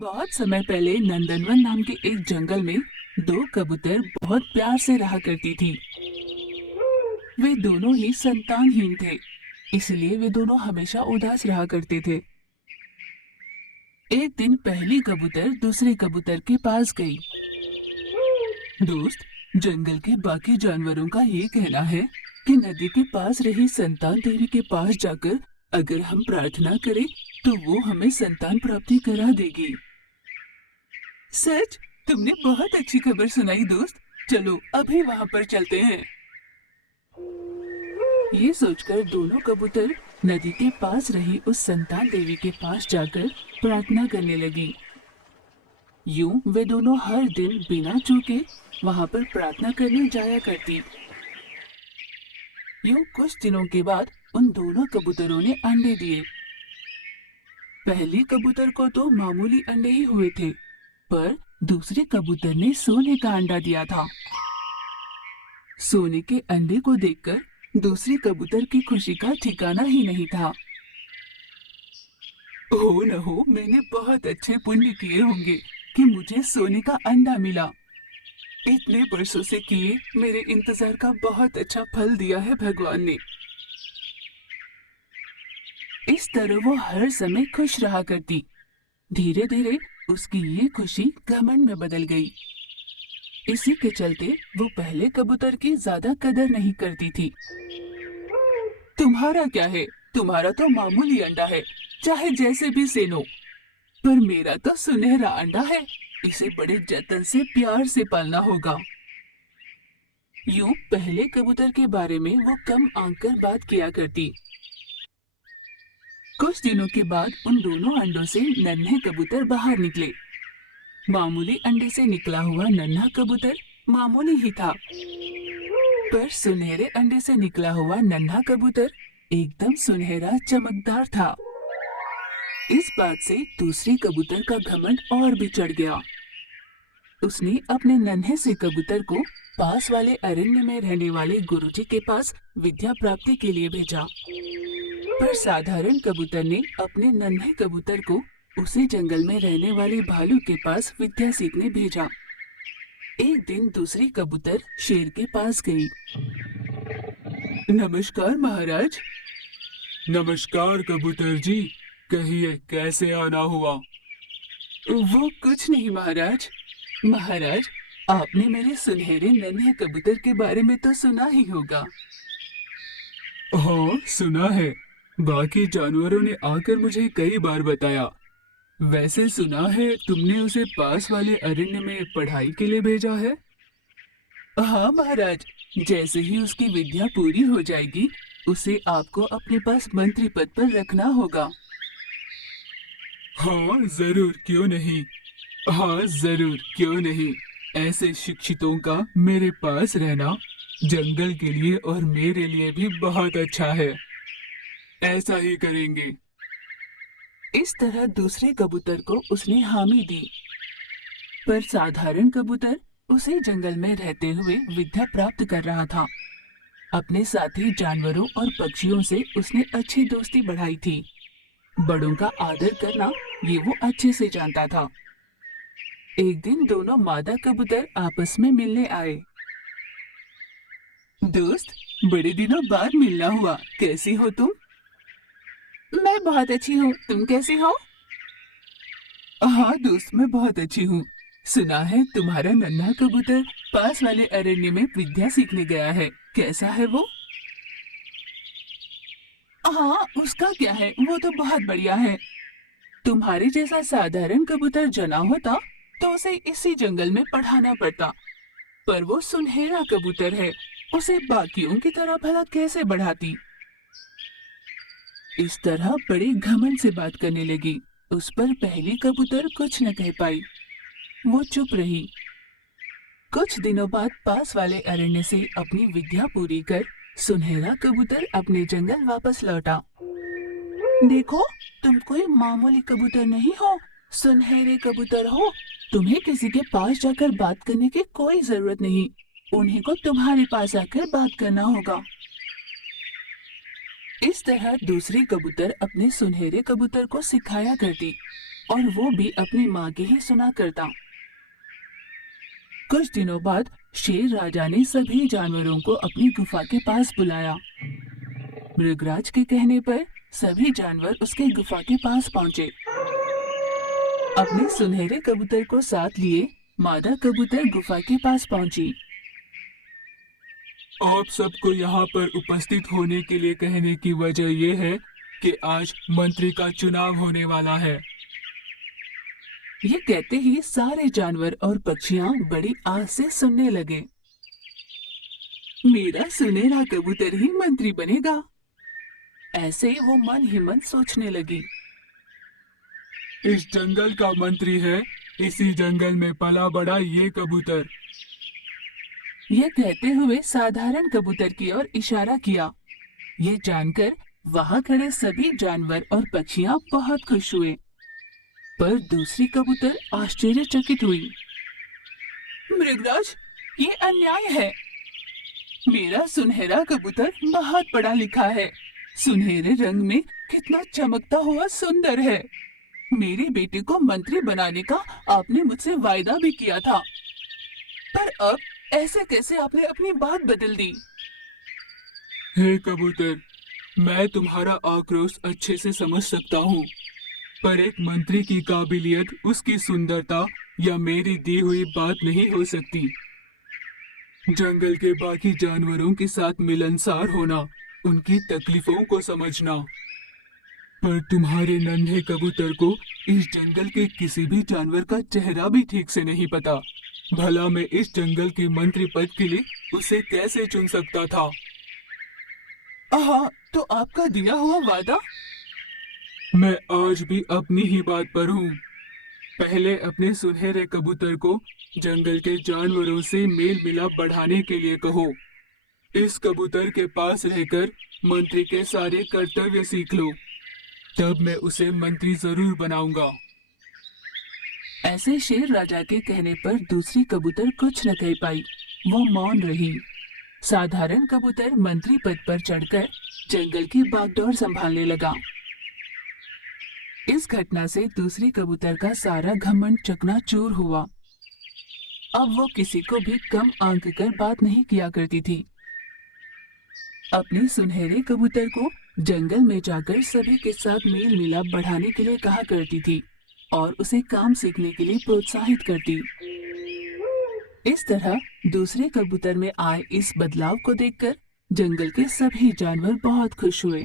बहुत समय पहले नंदनवन नाम के एक जंगल में दो कबूतर बहुत प्यार से रहा करती थी। वे दोनों ही संतानहीन थे, इसलिए वे दोनों हमेशा उदास रहा करते थे। एक दिन पहली कबूतर दूसरे कबूतर के पास गई। दोस्त, जंगल के बाकी जानवरों का ये कहना है कि नदी के पास रही संतान देवी के पास जाकर अगर हम प्रार्थना करें तो वो हमें संतान प्राप्ति करा देगी। सच? तुमने बहुत अच्छी खबर सुनाई दोस्त। चलो अभी वहां पर चलते हैं। ये सोचकर दोनों कबूतर नदी के पास रही उस संतान देवी के पास जाकर प्रार्थना करने लगी। यूं वे दोनों हर दिन बिना चूके वहां पर प्रार्थना करने जाया करती। यूं कुछ दिनों के बाद उन दोनों कबूतरों ने अंडे दिए। पहले कबूतर को तो मामूली अंडे ही हुए थे, पर दूसरे कबूतर ने सोने का अंडा दिया था। सोने के अंडे को देखकर दूसरे कबूतर की खुशी का ठिकाना ही नहीं था। हो न हो, मैंने बहुत अच्छे पुण्य किए होंगे कि मुझे सोने का अंडा मिला। इतने वर्षों से किए मेरे इंतजार का बहुत अच्छा फल दिया है भगवान ने। इस तरह वो हर समय खुश रहा करती। धीरे धीरे उसकी ये खुशी घमंड में बदल गई। इसी के चलते वो पहले कबूतर की ज्यादा कदर नहीं करती थी। तुम्हारा क्या है? तुम्हारा तो मामूली अंडा है, चाहे जैसे भी सेनो। पर मेरा तो सुनहरा अंडा है, इसे बड़े जतन से प्यार से पालना होगा। यूं पहले कबूतर के बारे में वो कम आंक कर बात किया करती। कुछ दिनों के बाद उन दोनों अंडों से नन्हे कबूतर बाहर निकले। मामूली अंडे से निकला हुआ नन्हा कबूतर मामूली ही था, पर सुनहरे अंडे से निकला हुआ नन्हा कबूतर एकदम सुनहरा चमकदार था। इस बात से दूसरे कबूतर का घमंड और भी चढ़ गया। उसने अपने नन्हे से कबूतर को पास वाले अरण्य में रहने वाले गुरुजी के पास विद्या प्राप्ति के लिए भेजा। पर साधारण कबूतर ने अपने नन्हे कबूतर को उसी जंगल में रहने वाले भालू के पास विद्या सीखने भेजा। एक दिन दूसरी कबूतर शेर के पास गई। नमस्कार महाराज। नमस्कार कबूतर जी, कहिए कैसे आना हुआ? वो कुछ नहीं महाराज। महाराज, आपने मेरे सुनहरे नन्हे कबूतर के बारे में तो सुना ही होगा। हाँ सुना है, बाकी जानवरों ने आकर मुझे कई बार बताया। वैसे सुना है तुमने उसे पास वाले अरण्य में पढ़ाई के लिए भेजा है? हाँ महाराज, जैसे ही उसकी विद्या पूरी हो जाएगी उसे आपको अपने पास मंत्री पद पर रखना होगा। हाँ जरूर, क्यों नहीं। हाँ जरूर, क्यों नहीं। ऐसे शिक्षितों का मेरे पास रहना जंगल के लिए और मेरे लिए भी बहुत अच्छा है। ऐसा ही करेंगे। इस तरह दूसरे कबूतर को उसने हामी दी, पर साधारण कबूतर उसे जंगल में रहते हुए विद्या प्राप्त कर रहा था। अपने साथी जानवरों और पक्षियों से उसने अच्छी दोस्ती बढ़ाई थी। बड़ों का आदर करना ये वो अच्छे से जानता था। एक दिन दोनों मादा कबूतर आपस में मिलने आए। दोस्त, बड़े दिनों बाद मिलना हुआ, कैसी हो तुम? मैं बहुत अच्छी हूँ, तुम कैसी हो? हाँ दोस्त, मैं बहुत अच्छी हूँ। सुना है तुम्हारा नन्हा कबूतर पास वाले अरण्य में विद्या सीखने गया है, कैसा है वो? हाँ, उसका क्या है, वो तो बहुत बढ़िया है। तुम्हारे जैसा साधारण कबूतर जना होता तो उसे इसी जंगल में पढ़ाना पड़ता, पर वो सुनहरा कबूतर है, उसे बाकियों की तरह भला कैसे बढ़ाती? इस तरह बड़े घमंड से बात करने लगी। उस पर पहली कबूतर कुछ न कह पाई, वो चुप रही। कुछ दिनों बाद पास वाले अरण्य से अपनी विद्या पूरी कर सुनहरा कबूतर अपने जंगल वापस लौटा। देखो, तुम कोई मामूली कबूतर नहीं हो, सुनहरे कबूतर हो। तुम्हें किसी के पास जाकर बात करने की कोई जरूरत नहीं, उन्हीं को तुम्हारे पास आकर बात करना होगा। इस तरह दूसरी कबूतर अपने सुनहरे कबूतर को सिखाया करती और वो भी अपनी माँ की ही सुना करता। कुछ दिनों बाद शेर राजा ने सभी जानवरों को अपनी गुफा के पास बुलाया। मृगराज के कहने पर सभी जानवर उसके गुफा के पास पहुंचे। अपने सुनहरे कबूतर को साथ लिए मादा कबूतर गुफा के पास पहुंची। आप सबको यहाँ पर उपस्थित होने के लिए कहने की वजह ये है कि आज मंत्री का चुनाव होने वाला है। ये कहते ही सारे जानवर और पक्षियां बड़ी आस से सुनने लगे। मेरा सुनहरा कबूतर ही मंत्री बनेगा, ऐसे वो मन ही मन सोचने लगी। इस जंगल का मंत्री है इसी जंगल में पला बड़ा ये कबूतर। ये कहते हुए साधारण कबूतर की ओर इशारा किया। ये जानकर वहां खड़े सभी जानवर और पक्षियां बहुत खुश हुए, पर दूसरी कबूतर आश्चर्यचकित हुई। मृगराज, ये अन्याय है। मेरा सुनहरा कबूतर बहुत पढ़ा लिखा है, सुनहरे रंग में कितना चमकता हुआ सुंदर है। मेरे बेटे को मंत्री बनाने का आपने मुझसे वायदा भी किया था, पर अब ऐसे कैसे आपने अपनी बात बदल दी? हे कबूतर, मैं तुम्हारा आक्रोश अच्छे से समझ सकता हूँ, पर एक मंत्री की काबिलियत उसकी सुंदरता या मेरी दी हुई बात नहीं हो सकती। जंगल के बाकी जानवरों के साथ मिलनसार होना, उनकी तकलीफों को समझना, पर तुम्हारे नन्हे कबूतर को इस जंगल के किसी भी जानवर का चेहरा भी ठीक से नहीं पता। भला मैं इस जंगल के मंत्री पद के लिए उसे कैसे चुन सकता था? हाँ, तो आपका दिया हुआ वादा? मैं आज भी अपनी ही बात पर हूँ। पहले अपने सुनहरे कबूतर को जंगल के जानवरों से मेल मिलाप बढ़ाने के लिए कहो। इस कबूतर के पास रहकर मंत्री के सारे कर्तव्य सीख लो, तब मैं उसे मंत्री जरूर बनाऊंगा। ऐसे शेर राजा के कहने पर दूसरी कबूतर कुछ न कह पाई, वो मौन रही। साधारण कबूतर मंत्री पद पर चढ़कर जंगल की बागडोर संभालने लगा। इस घटना से दूसरी कबूतर का सारा घमंड चकनाचूर हुआ। अब वो किसी को भी कम आंक कर बात नहीं किया करती थी। अपने सुनहरे कबूतर को जंगल में जाकर सभी के साथ मेल मिलाप बढ़ाने के लिए कहा करती थी और उसे काम सीखने के लिए प्रोत्साहित करती। इस तरह दूसरे कबूतर में आए इस बदलाव को देखकर जंगल के सभी जानवर बहुत खुश हुए।